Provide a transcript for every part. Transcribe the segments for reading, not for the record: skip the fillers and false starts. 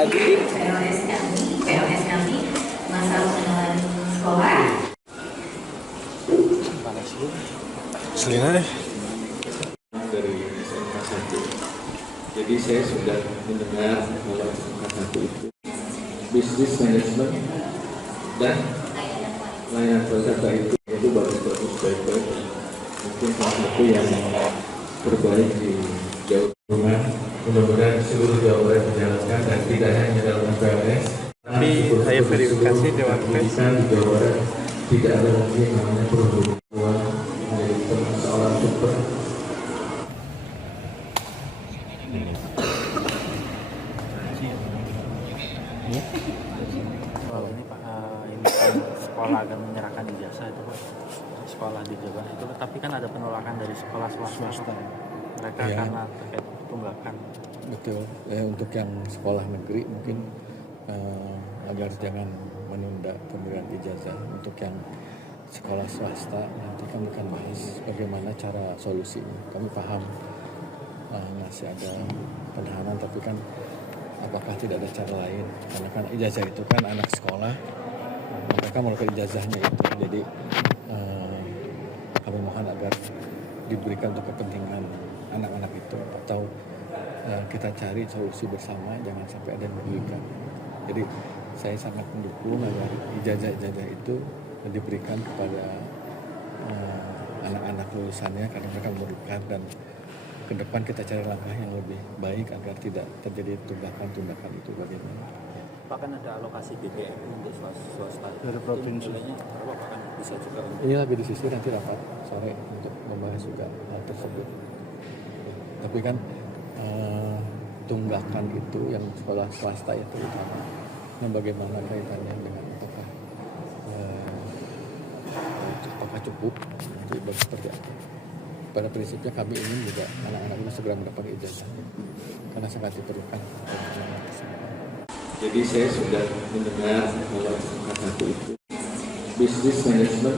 PLS kami, masa pengenalan sekolah. Selina deh. Dari SMK 1. Jadi saya sudah mendengar kalau SMK 1 itu bisnis manajemen dan layanan wisata itu bagus-bagus, baik-baik. Mungkin salah satu yang terbaik di Jawa Tengah. Mudah-mudahan seluruh Jawa Barat dijalankan dan tidak hanya dalam PLS. Tapi saya verifikasi Dewan Pers di Jawa Barat tidak ada lagi yang namanya perempuan menjadi seorang super. Kalau ini Pak, ini kan sekolah akan menyerahkan ijazah itu Pak, sekolah di Jawa itu, tapi kan ada penolakan dari sekolah swasta. Mereka Ya. karena terkait tunggakan. Betul. Untuk yang sekolah negeri mungkin agar jangan menunda pemberian ijazah. Untuk yang sekolah swasta nanti kami akan bahas bagaimana cara solusinya. Kami paham masih ada penahanan, tapi kan apakah tidak ada cara lain? Karena kan ijazah itu kan anak sekolah, mereka melakukan ijazahnya itu. Jadi kami mohon agar diberikan untuk kepentingan anak-anak itu, atau kita cari solusi bersama, jangan sampai ada yang merugikan. Jadi saya sangat mendukung agar ijazah-ijazah itu diberikan kepada anak-anak lulusannya, karena mereka memerlukan, dan ke depan kita cari langkah yang lebih baik agar tidak terjadi tunggakan-tunggakan itu. Bagaimana? Bahkan ada alokasi BBM untuk swasta Dari provinsi. Nilainya berapa Pak, kan bisa juga untuk Ini lagi disisir, nanti rapat sore untuk membahas juga hal tersebut. Tapi kan tunggakan itu yang sekolah swasta itu utama. Nah, bagaimana kaitannya dengan apakah cukup nanti seperti apa? Pada prinsipnya kami ingin juga anak-anak itu segera mendapat ijazah karena sangat diperlukan. Jadi saya sudah mendengar kalau SMK 1 itu bisnis manajemen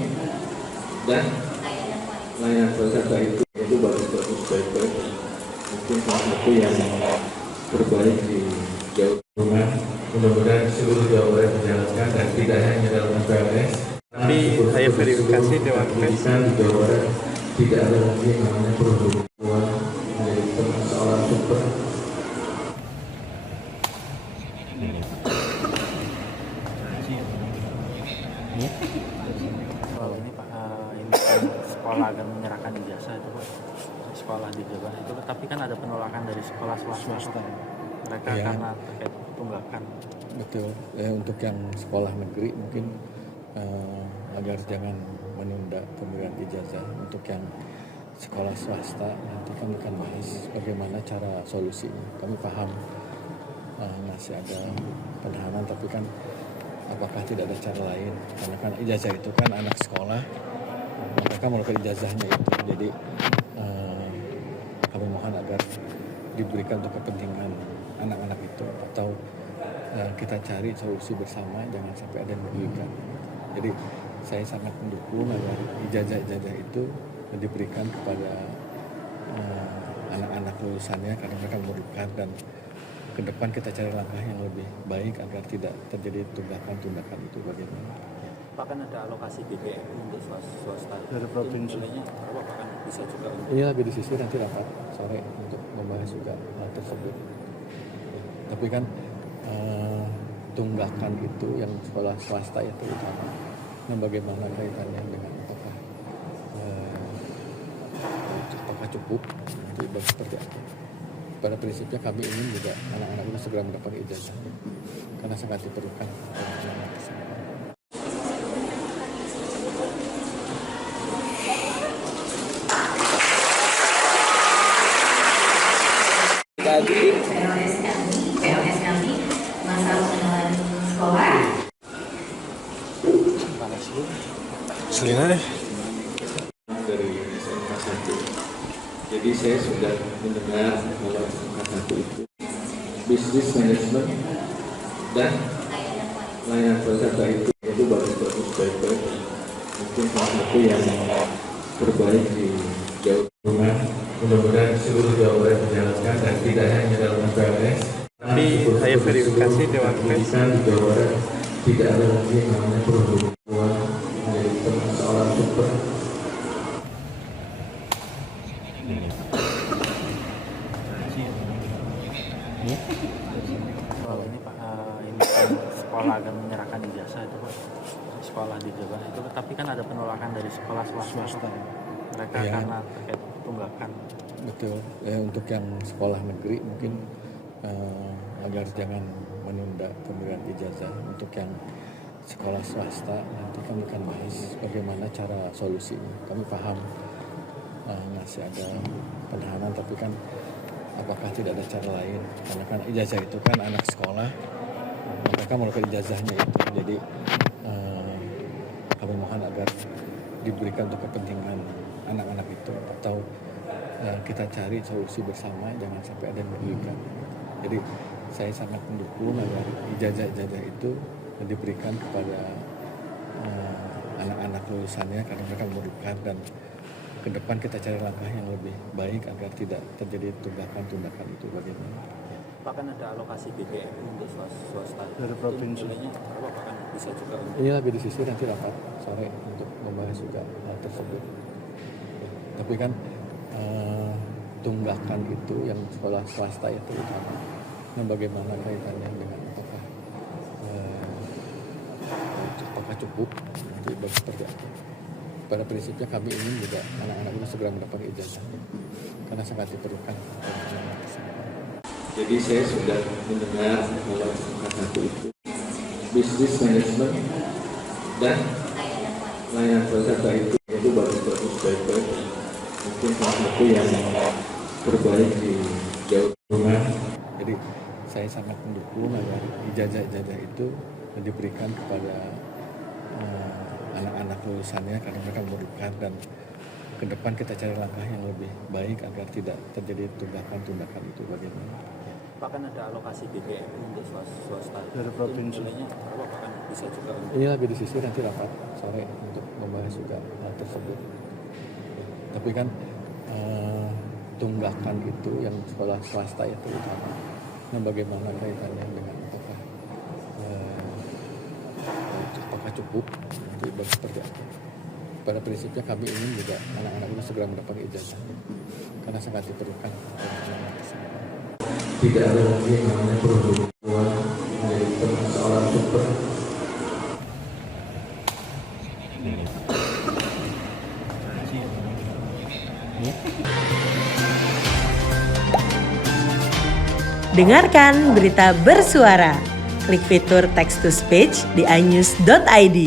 dan layanan wisata itu bagus-bagus, baik-baik. Mungkin salah satu yang terbaik di Jawa Tengah. Mudah-mudahan seluruh Jawa Barat dijalankan dan tidak hanya dalam PLS. Tapi saya verifikasi Dewan Pers di Jawa Barat tidak ada lagi yang namanya perempuan menjadi seorang super. Kalau ini Pak, ini kan sekolah akan menyerahkan ijazah itu Pak, sekolah di Jawa itu, tapi kan ada penolakan dari sekolah swasta. Mereka Ya. karena terkait tunggakan. Betul. Untuk yang sekolah negeri mungkin agar jangan menunda pemberian ijazah. Untuk yang sekolah swasta nanti kami akan bahas bagaimana cara solusinya. Kami paham masih ada penahanan, tapi kan apakah tidak ada cara lain? Karena kan ijazah itu kan anak sekolah, mereka melakukan ijazahnya itu. Jadi kami mohon agar diberikan untuk kepentingan anak-anak itu, atau kita cari solusi bersama, jangan sampai ada yang merugikan. Jadi saya sangat mendukung agar ijazah-ijazah itu diberikan kepada anak-anak lulusannya, karena mereka memerlukan, dan ke depan kita cari langkah yang lebih baik agar tidak terjadi tunggakan-tunggakan itu. Bagaimana? Bahkan ada alokasi BBM untuk swasta Dari provinsi. Nilainya berapa Pak, kan bisa juga untuk Ini lagi disisir, nanti rapat sore untuk membahas juga hal tersebut. Tapi kan tunggakan itu yang sekolah swasta itu utama. Nah, bagaimana kaitannya dengan apakah cukup nanti seperti apa? Pada prinsipnya kami ingin juga anak-anak itu segera mendapat ijazah karena sangat diperlukan. PLS kami, masa pengenalan sekolah. Selina deh. Dari SMK 1. Jadi saya sudah mendengar kalau SMK 1 itu bisnis manajemen dan layanan wisata itu bagus-bagus, baik-baik. Mungkin salah satu yang terbaik di Jawa Tengah. Mudah-mudahan seluruh Jawa Barat dijalankan dan tidak hanya dalam PLS. Tapi saya verifikasi Dewan Pers. pendidikan di Jawa Barat tidak ada lagi yang namanya produk uang menjadi persoalan super. Soal ini Pak, ini kan sekolah akan menyerahkan ijazah itu Pak, sekolah di Jawa itu, tapi kan ada penolakan dari sekolah swasta. Mereka Iya. karena terkait tunggakan. Betul. Untuk yang sekolah negeri mungkin agar jangan menunda pemberian ijazah. Untuk yang sekolah swasta nanti kami akan bahas bagaimana cara solusinya. Kami paham masih ada penahanan, tapi kan apakah tidak ada cara lain? Karena kan ijazah itu kan anak sekolah, mereka melakukan ijazahnya itu. Jadi kami mohon agar diberikan untuk kepentingan anak-anak itu, atau kita cari solusi bersama, jangan sampai ada yang merugikan. Jadi saya sangat mendukung agar ijazah-ijazah itu diberikan kepada anak-anak lulusannya karena mereka memerlukan, dan ke depan kita cari langkah yang lebih baik agar tidak terjadi tunggakan itu bagaimana. Bahkan ada alokasi BBM untuk swasta Dari provinsi. bahkan bisa juga untuk Ini lagi di sisi nanti rapat sore untuk membahas juga hal tersebut. Tapi kan tunggakan itu yang sekolah swasta ya terutama. Nah, bagaimana kaitannya dengan apakah cukup nanti seperti apa? Pada prinsipnya kami ingin juga anak-anak itu segera mendapat ijazah karena sangat diperlukan. Jadi saya sudah mendengar bahwa salah satu itu bisnis manajemen dan layanan wisata itu bagus-bagus, baik-baik. Mungkin salah satu yang terbaik di Jawa Tengah. Jadi saya sangat mendukung agar ijazah-ijazah itu diberikan kepada anak-anak lulusannya karena mereka memerlukan, dan ke depan kita cari langkah yang lebih baik agar tidak terjadi tunggakan itu bagaimana. bahkan ada alokasi BBM untuk swasta Dari provinsi. bahkan bisa juga untuk Ini lagi di sisi nanti rapat sore untuk membahas juga hal tersebut. Tapi kan tunggakan itu yang sekolah swasta ya terutama. Nah, bagaimana kaitannya dengan apakah cukup nanti seperti apa? Pada prinsipnya kami ingin juga anak-anak itu segera mendapat ijazah karena sangat diperlukan. Tidak ada lagi yang namanya produk uang menjadi persoalan super. Dengarkan berita bersuara. Klik fitur text to speech di inews.id.